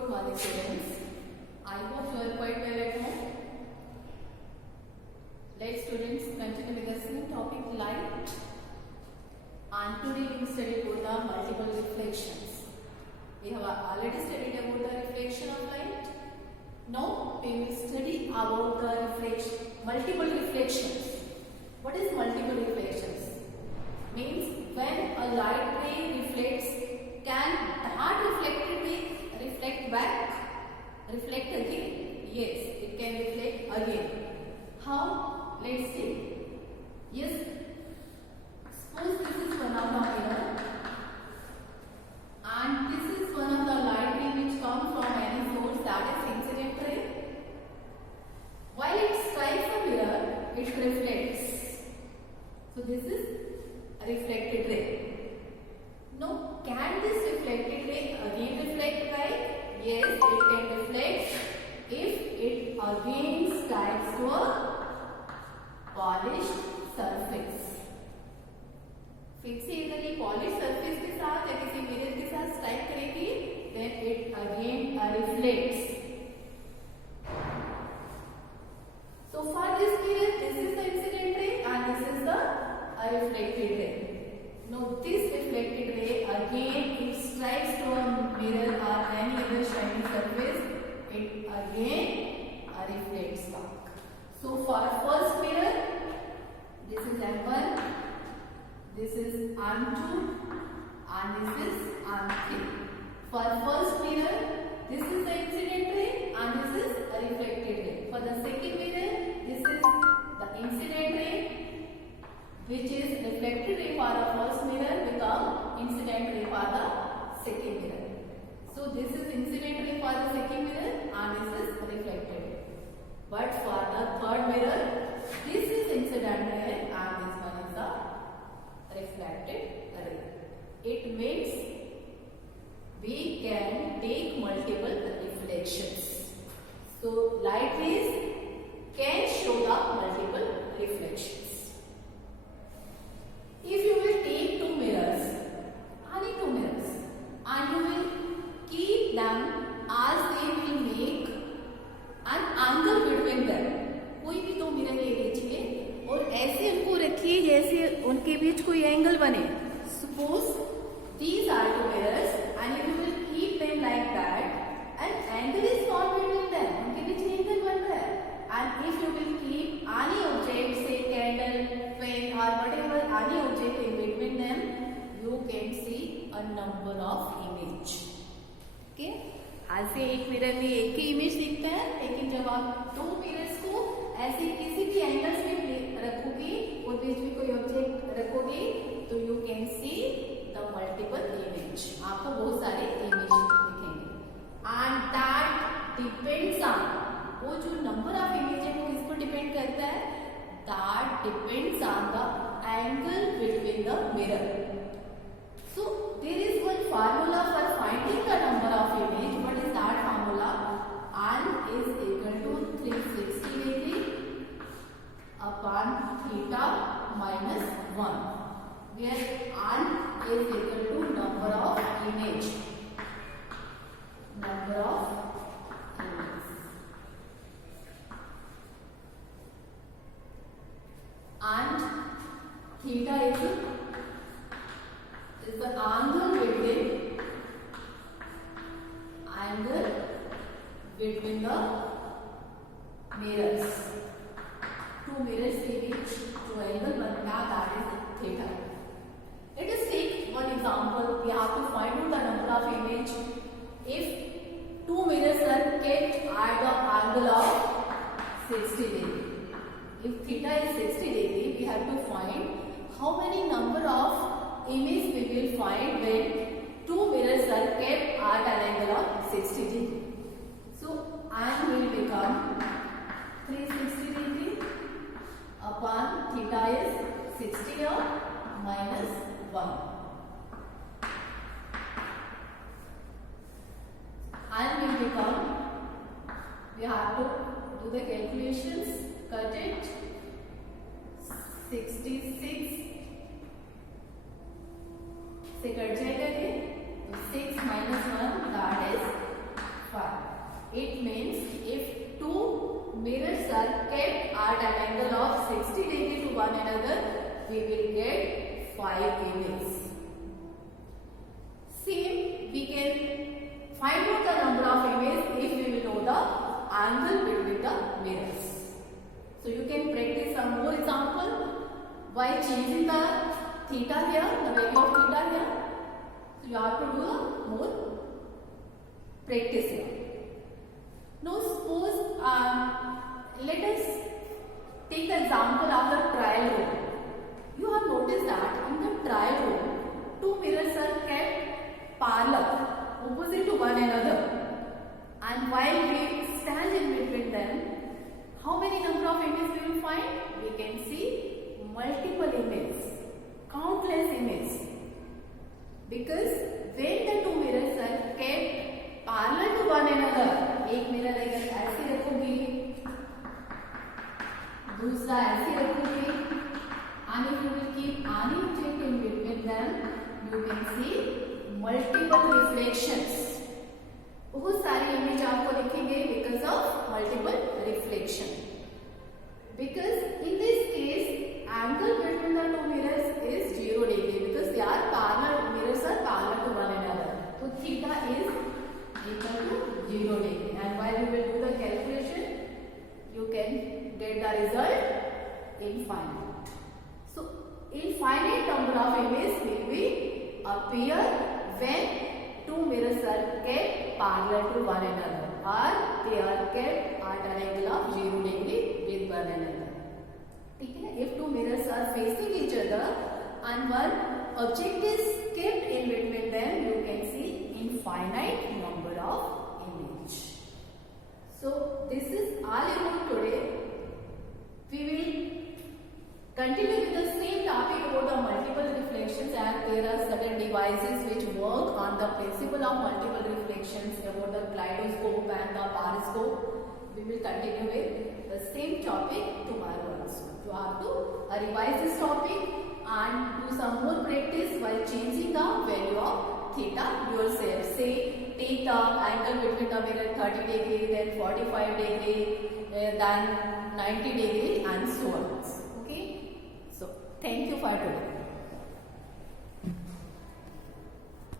Good morning, students. I hope you are quite well at home. Let's, students, continue discussing topic light. And today we will study about the multiple reflections. We have already studied about the reflection of light. Now we will study about the multiple reflections. What is multiple reflections? Means when a light ray reflects, can that reflected ray reflect back? Reflect again? Yes, it can reflect again. How? Let's see. Yes, suppose this is one of the mirror and this is one of the light ray which comes from any source, that is incident ray. While it strikes the mirror, it reflects. So this is a reflected ray. Now, can this reflected ray again reflect back? Yes, it can reflect if it again strikes to a polished surface. फिर से अगर ये polish surface के साथ या किसी mirror के साथ स्ट्राइक करेगी, then it again reflects. So for this mirror, this is the incident ray and this is the reflected ray. Now this reflected ray again, it strikes to a mirror or any other shining surface, it again reflects back. So for first mirror, this is M1, this is M2 and this is M3. For first mirror, this is the incident ray and this is a reflected ray. For the second mirror, this is the incident ray which is reflected ray for the first mirror become incident ray for the second mirror. So this is incident ray for the second mirror and this is reflected ray. But for the third mirror, this is incident ray and this one is the reflected ray. It means we can take multiple reflections. So light rays can show the multiple reflections. If you will take two mirrors, and you will keep them as they will make an angle between them. कोई भी दो mirror ले लीजिए और ऐसे उनको रखिए जैसे उनके बीच कोई एंगल बने. Suppose these are two mirrors and if you will keep them like that, an angle is formed between them. उनके बीच एंगल बन रहा है. And if you will keep any object, say candle, pen or whatever, any object in between them, you can see a number of image. Okay? ऐसे एक mirror में एक ही image दिखता है, लेकिन जब आप दो मिरर्स को ऐसे किसी भी एंगल्स में रखोगे और बीच में कोई ऑब्जेक्ट रखोगे, तो you can see the multiple image. आपको बहुत सारे इमेज दिखेंगे. एंड दैट डिपेंड्स ऑन, वो जो नंबर ऑफ इमेज है वो किस पर डिपेंड करता है? That depends on the angle between the mirror. So there is one formula for finding the number of image. What is that formula? n is equal to 360 degree upon theta minus 1, where n is equal to number of image. Number of images. And theta is the angle between the mirrors. Two mirrors के बीच जो angle बनता है that is theta. Let us take one example. We have to find out the number of image. If two mirrors are kept at the angle of 60 degree. If theta is 60 degree, we have to find how many number of image we will find when two mirrors are kept at an angle of 60 degree. So n will become 360 degree upon theta is 60 minus 1. N will become, we have to do the calculations, cut it, 66 से cut जाएगा ये, तो 6 minus 1 that is mirrors are kept at an angle of 60 degree to one another, we will get 5 images. Same, we can find out the number of images if we will know the angle between the mirrors. So you can practice some more example by changing the theta here, the value of theta here. So you have to do a more practice here. Now suppose let us take the example of the trial room. You have noticed that in the trial room, two mirrors are kept parallel, opposite to one another, and while we stand in between them, how many number of images we will find? We can see multiple images, countless images, because when the two mirrors are kept parallel to one another, एक mirror अगर ऐसे रखोगे, दूसरा ऐसे रखोगे, and if you will keep any object in between them, you can see multiple reflections. बहुत सारी image आपको दिखेंगे because of multiple reflection. Because in this case, angle between the two mirrors is 0 degree because they are parallel. Mirrors are parallel to one another. So theta is equal to 0 degree. And while you will do the calculation, you can get the result infinite. So infinite number of images will be appear when two mirrors are kept parallel to one another, or they are kept at an angle of 0 degree with one another. If two mirrors are facing each other and one object is kept in between them, you can see infinite number of images. So this is all about today. We will continue with the same topic about the multiple reflections, and there are certain devices which work on the principle of multiple reflections, about the kaleidoscope and the periscope. We will continue with the same topic tomorrow also. You have to revise this topic and do some more practice while changing the value of theta yourself. Say take the angle between the mirror 30 degree, then 45 degree, then 90 degree, and so on. Okay. So thank you for today.